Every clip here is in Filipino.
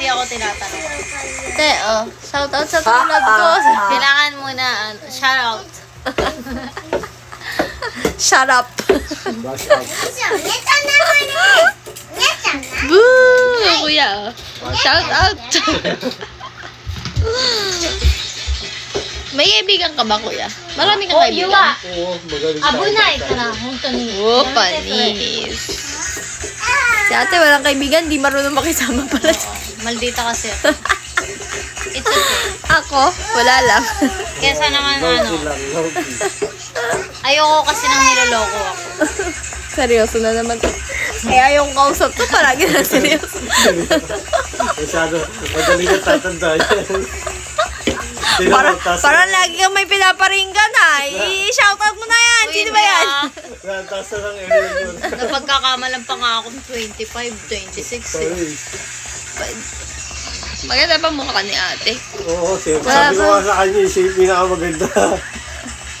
Hindi ako tinatanong. Te, shout out sa tulad ko. Kailangan muna, shout out. Shut up. Brush out. Boo! Kuya, shout out. May kaibigan ka ba, kuya? Marami kang kaibigan. Oo, magaling Abunay ka na. Oh, panis. Si ate walang kaibigan, di marunong makisama pala. Maldita kasi. It's okay. Ako, wala lang. Kesa naman Low-key lang, low-key. ayoko kasi nang niloloko ako. Seryoso na naman to. Kaya yung kausap to, palagi na seryoso. Masyado, madali na tatanda yan. Parang lagi kang may pinaparinggan ha. I-shoutout mo na yan. Sino ba yan? Taas na lang yun. Napagkakamalan pa nga akong 25, 26. Sorry. Maganda pa mukha ka ni ate. Oo, siyempre. Sabi ko nga sa kanya, yung pinakamaganda.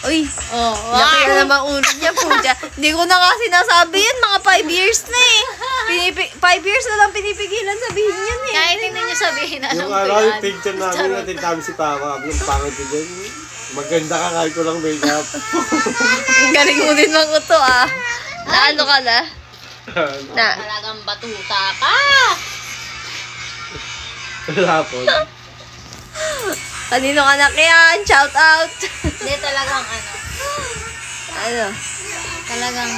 Uy, Oh, laki wow. na naman ulo niya po dyan. Hindi ko na nga sinasabi yan. Mga 5 years na eh. 5 years na lang pinipigilan sabihin yan eh. Kahit hindi niyo sabihin, alam Yung ko araw, yan. yung picture namin natin kami si Papa. Yung pangit ko dyan. Maganda ka kahit ko lang makeup. Ang galing mo din mag-uto ah. Naano ka na? Na. Talagang batuta ka. Lapon. Kanino ka na kaya? Shout out. Hindi talagang Ano? talagang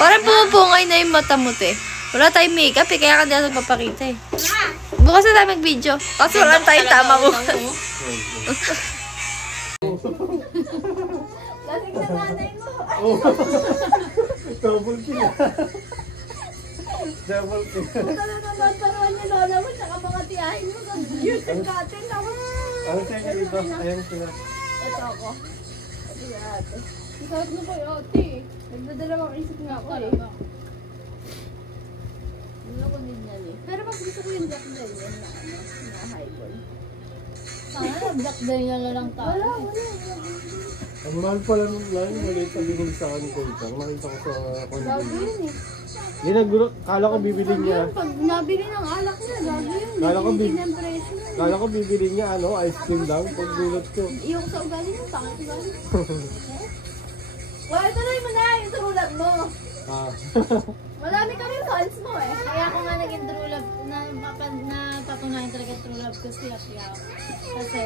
Parang pumupungay na yung mata mo te. Wala tayong makeup eh, kaya ka na magpapakita eh. Bukas na tayo mag-video. Kasi wala tayong tama mo. Lasing na nanay mo. Double kill. Double kill. Nanonood niya lola mo, tsaka mga tiyahin mo. YouTube natin. Ano siya dito? Ayan sila. Ito ako. Ito yung ate. Masarap na kayo ate. Nagdadalawang isip nga ako eh. Wala ko din yan eh. Pero pag gusto ko yung Jack Daniel na ano, na highball. sana Jack Daniel na lang tayo. Wala. Ang mahal pala nung line, maliit na binili sa akin ko ito. Makita ko sa Gago convenience. yun eh. Hindi nagulo, kala ko bibili niya. Pag nabili ng alak niya, gago yun. Kala ko Hindi ng presyo. Kala ko bibili niya ano, ice cream lang. Pag gulot ko. Iyong sa ugali mo, pangit ugali. Wala, tuloy mo na yung tulad mo. Ah. Marami kami fans mo eh. Kaya ako nga naging true love, napatunayan talaga true love ko siya. Kasi,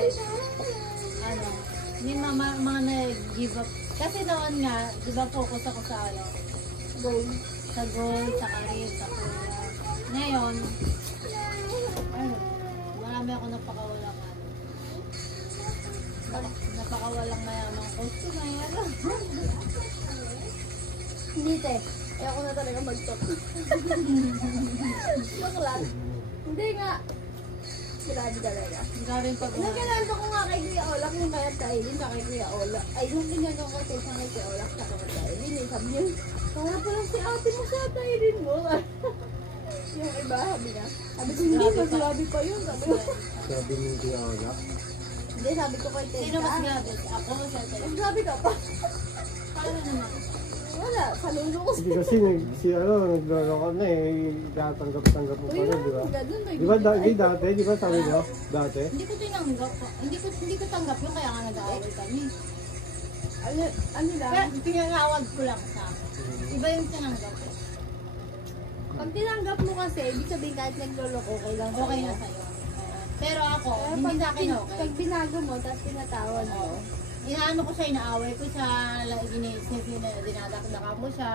hindi mga nag-give up. Kasi noon nga, di ba focus ako sa sa goal, sa career, sa pera. Ngayon, marami ako napakawalang napakawalang mayamang customer. Hindi te. Ayoko na talaga mag-talk. Joke lang. Hindi nga. Grabe talaga. Grabe pag Nagkalala ko nga kay Kuya Olak yung kaya Tailin sa kay Kuya Olak. Ay, nung tinanong ko sa kay Kuya Olak sa kay Tailin. Eh, sabi niya, kaya pala si ate mo sa Tailin mo. Yung iba, sabi niya. Sabi ko, hindi, mas grabe pa yun. Sabi ko. Sabi mo hindi ako na. Hindi, sabi ko kay Tailin. sino mas grabe? Ako o sa Mas grabe ka pa. Paano naman? Wala, salulo ko. Hindi kasi naglaro ka na eh. Tatanggap-tanggap mo pa rin, di ba? Ganun, Di ba dati? Di ba sabi mo? Dati? Hindi ko tinanggap. Hindi ko tanggap yun kaya nga nag-aaway kami. Ano lang? Kaya pinangawag ko lang sa akin. Iba yung tinanggap ko. Pag tinanggap mo kasi, ibig sabihin kahit nagloloko, okay lang sa'yo. Okay na sa'yo. Pero ako, Pero hindi sa akin okay. Pag binago mo, tapos pinatawan mo. Inaano ko siya, inaaway ko siya, dinadakdakan mo siya.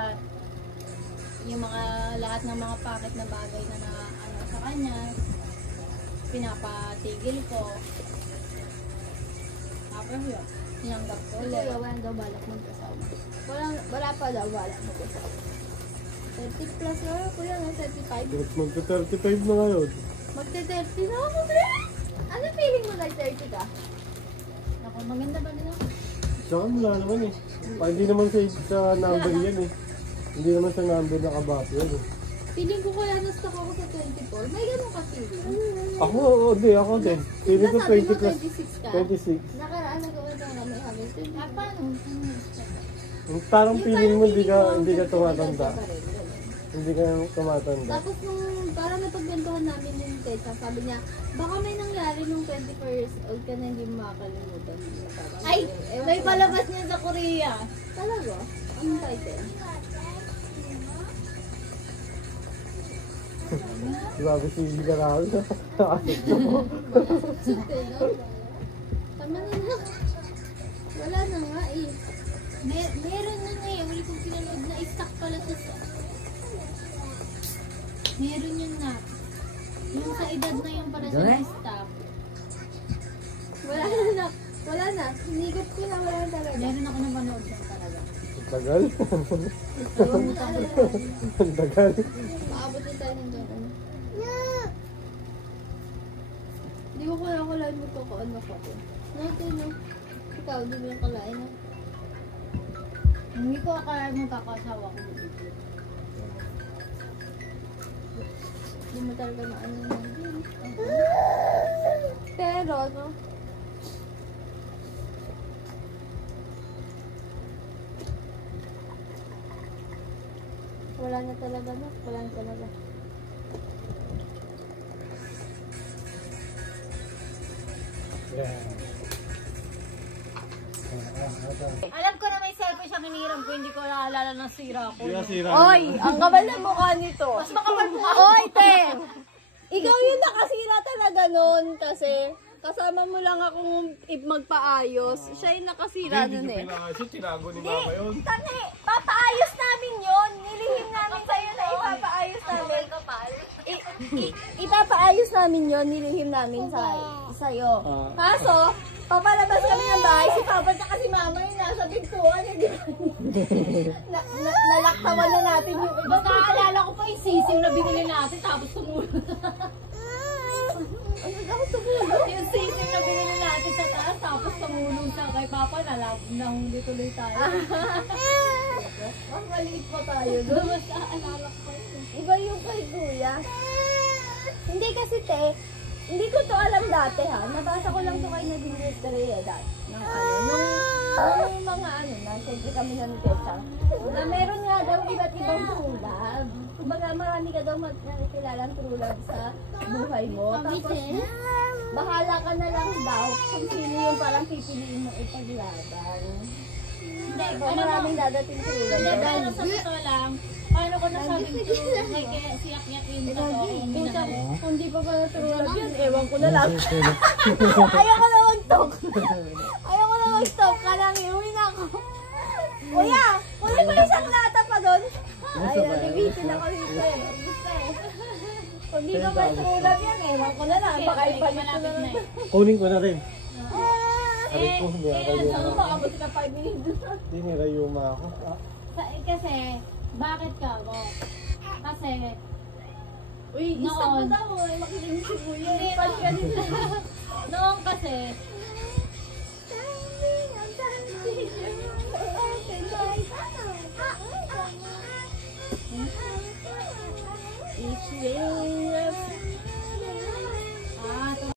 Yung mga, lahat ng mga pakit na bagay na ano sa kanya, pinapatigil ko. Tapos yun, tinanggap ko ulit. Kuya, wala daw balak mag-asawa. Wala pa daw balak mag-asawa. 30 plus na, kuya, 35. Magka-35 na ngayon. Magte-30 na ako, kuya. Ano feeling mo like 30 ka? Ako, maganda ba din ako? Saka wala naman eh. Hindi naman sa number yan eh. Hindi naman sa number nakabase yan eh. Feeling ko kaya na-stuck ako sa 24. May ganun ka feeling. Ako, ako din. Feeling ko 20 plus. 26 ka? 26. Nakaraan na gawin ka namin habang 20. Paano? Parang feeling mo hindi ka tumatanda. Hindi ka tumatanda. Tapos nung parang napagkwentuhan namin yung Tessa. Sabi niya, baka may nangyari nung 24 years old ka na hindi mo makakalimutan. Ay, Ewan may ko. palabas niya sa Korea. Talaga? Anong title? Grabe si Garal. Sute, no? Tama na na. Wala na nga eh. Meron na nga eh. Wala kong pinanood na stock pala sa... Meron yun na. Yung sa edad na yun pala siya na-stop. Wala na. Wala na. Hinigot ko na wala talaga. Meron ako napanood lang talaga. Ang tagal. Ang tagal. Maabot din tayo ng gano'n. Hindi ko kalain mo ito ko ano ko. Natin no. Ikaw, di mo yung kalain no? Hindi ko akala magkakasawa ko dito. Hindi mo talaga maano na din. Pero, no? Wala na talaga, no? Wala na talaga. Alam ko na may cellphone siya hiniram ko, hindi ko naalala ng sira ko. Kaya sira. Oy, ang kapal ng mukha nito. Mas makapal mukha. Oy, te! Ikaw yung nakasira talaga nun kasi kasama mo lang akong magpaayos. Siya yung nakasira nun eh. Tinago ni Mama yun. Tani, papaayos namin yun. Nilihim namin sa'yo na ipapaayos namin. Ipapaayos namin yun, nilihim namin sa'yo. Kaso, papalabas kami ng bahay, si Papa at si Mama yung nasa pintuan. Nalaktawan na natin yung iba. Basta naalala ko pa yung sisiw na binili natin tapos tumulong. Ano ako tumulong? Yung sisiw na binili natin sa taas tapos tumulong siya kay Papa, nahuli tuloy tayo. Ang maliit pa tayo doon. Basta naalala ko pa yun. Iba yung kay Kuya. Hindi kasi te, hindi ko to alam dati ha. Nabasa ko lang to kay Nadine Estrella dati. Nung mga ano na, siyempre kami na ni Tessa. Na meron nga daw iba't ibang true love. Kumbaga marami ka daw nakikilalang true love sa buhay mo. Tapos, bahala ka na lang daw kung sino yung parang pipiliin mo ipaglaban. Hindi, So, maraming dadating true love. Hindi, pero sa totoo lang, paano ko nasabing true? Kaya siyak-yak yung totoo. Kung di pa pala true love yun, ewan ko na lang. Ayaw ko na mag-talk. Ayaw ko na mag-talk. Kalang iuwi na ako. Kuya! Kuya ba isang lata pa doon? Ay, nabibitin ako dito eh. Gusto eh. Kung di pa pa true love yan, ewan ko na lang. Baka ipalit ko na lang. Kunin ko na rin. Aray Eh, ko, hindi ako yung Ano ba, abot ka 5 minutes? Hindi, nirayuma ako. kasi, bakit ka ako? Kasi, Uy, isa Noon. ko daw eh. Makikinig si Kuya. Hindi, Pali ka din. noong kasi,